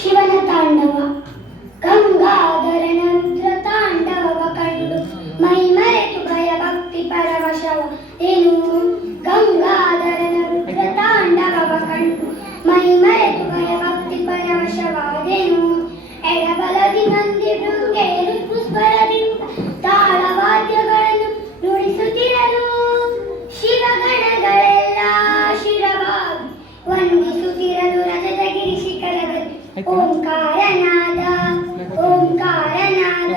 ಶಿವನ ತಾಂಡವ ಗಂಗಾಧರನ ರುದ್ರ ತಾಂಡವವ ಕಂಡು ಮೈ ಮರೆತು ಭಯ ಭಕ್ತಿ ಪರವಶವಾದೆನು. ಗಂಗಾಧರನ ರುದ್ರ ತಾಂಡವವ ಕಂಡು ಮೈ ಮರೆತು ಭಯ ಭಕ್ತಿ ಪರವಶವಾದೆನು. ಎಡಬಲದಿ ನಂದಿ ಭೃಂಗೇರು ಪುಷ್ಪರದಿಂದ ತಾಳವಾದ್ಯಗಳನ್ನು ನುಡಿಸುತ್ತಿರಲು ಶಿವಗಣಗಳೆಲ್ಲ ಶಿರವಾಗಿ ವಂದಿಸುತ್ತಿರಲು ರಜತಗಿರಿ ಶಿಖರದಲ್ಲಿ ಓಂಕಾರನಾದ ಓಂಕಾರನಾದ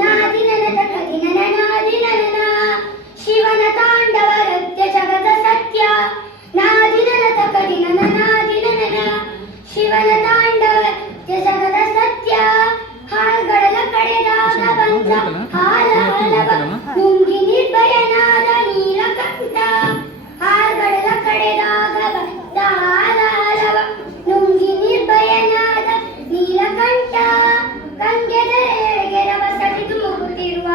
ನಾದಿನನದ ಕದಿನನ ನಾದಿನನ ಶಿವನ ತಾಂಡವ ನೃತ್ಯ ಜಗದ ಸತ್ಯ. ನಾದಿನನದ ಕದಿನನ ನಾದಿನನ ಶಿವನ ತಾಂಡವ ನೃತ್ಯ ಜಗದ ಸತ್ಯ. ಹಾಲ್ಗಡಲ ಕಡೆದಾಗ ಬಂದ ಹಾಲ ಹಲವ ನುಂಗಿ ನಿರ್ಭಯನಾದ ನೀಲಕಂಠ. ಹಾಲ್ಗಡಲ ಕಡೆದಾಗ ಬಂದ ಹಾಲ ಹಲವ ನುಂಗಿ ನಿರ್ಭಯನಾದ ನೀಲಕಂಠ. ಗಂಗೆದರೆಗೆ ರಭಸಕ್ಕೆ ಧುಮುಕುತ್ತಿರುವ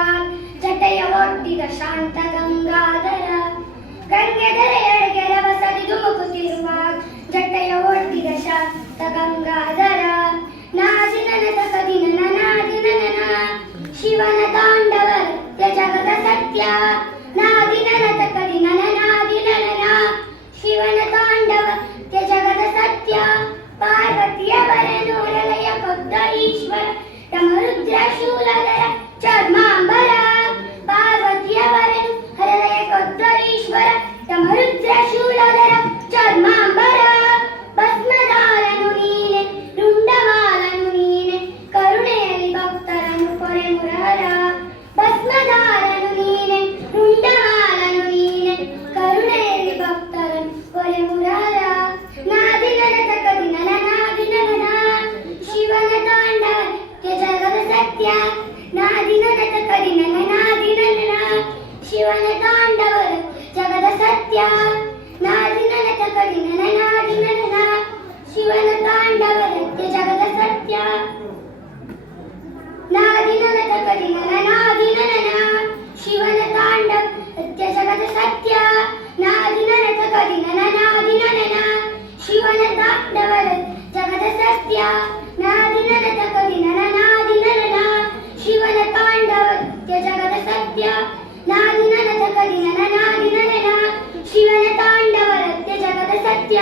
ಜಟೆಯ ಒಡ್ಡಿದ ಶಾಂತ ಗಂಗಾಧರ. ಗಂಗೆದರೆಗೆ ರಭಸಕ್ಕೆ ಧುಮುಕುತ್ತಿರುವ ಜಟೆಯ ಒಡ್ಡಿದ ಶಾಂತ ಗಂಗಾಧರ. ನಾದಿನನದ ಕದಿನನ ನಾದಿನನ ಶಿವನ ತಾಂಡವ ನೃತ್ಯ ಜಗದ ಸತ್ಯ. ನಾದಿನನದ ಕದಿನನ ನಾದಿನನ ಶಿವನ ತಾಂಡವ ನೃತ್ಯ ಜಗದ ಸತ್ಯ. ಪಾರ್ವತಿಯವರನ್ನು ಹೃದಯ ಕೊದ್ದ ಈಶ್ವರ ತಮ ರುದ್ರ ಶೂಲಧರ ಚರ್ಮಾಂಬರ. ಪಾರ್ವತಿಯವರನ್ನು ಹೃದಯ ಕೊದ್ದ ಈಶ್ವರ ತಮ ರುದ್ರ ಶೂಲಧರ ಚರ್ಮಾಂಬರ. ಭಸ್ಮಧಾರನು ನೀನೆ ರುಂಡಮಾಲನು ನೀನೆ ಕರುಣೆಯಲ್ಲಿ ಭಕ್ತರನ್ನು ಪೊರೆ ಮುರಹರ. ಭಸ್ಮಧಾರನು ನೀನೆ ರುಂಡಮಾಲನು ನೀನೆ ಕರುಣೆಯಲ್ಲಿ ಭಕ್ತರನ್ನು ಪೊರೆ ಮುರಹರ. ನಾದಿನನ ಕದಿನನ ನಾದಿನನ ಶಿವನ ತಾಂಡವ ನೃತ್ಯ ಜಗದ ಸತ್ಯ. ನಾದಿನನ ಕದಿನನ ನಾದಿನನ ಶಿವನ ತಾಂಡವ ಜಗದ ಸತ್ಯ. ನಾದಿನನ ಕದಿನನ ನಾದಿನನ ಶಿವನ ತಾಂಡವ ನೃತ್ಯ ಜಗದ ಸತ್ಯ. ನಾದಿನನ ಕದಿನನ ನಾದಿನನ ಶಿವನ ತಾಂಡವ ನೃತ್ಯ ಜಗದ ಸತ್ಯ. ನಾದಿನನ ಕದಿನನ ನಾದಿನನ ಶಿವನ ತಾಂಡವ ಜಗದ ಸತ್ಯ. ನಾದಿನನ ಕದಿನನ ನಾದಿನನ ಶಿವನ ತಾಂಡವ ನೃತ್ಯ ಜಗದ ಸತ್ಯ. ನಾದಿನನ ಕದಿನನ ನಾದಿನನ ಶಿವನ ತಾಂಡವ ನೃತ್ಯ ಜಗದ ಸತ್ಯ.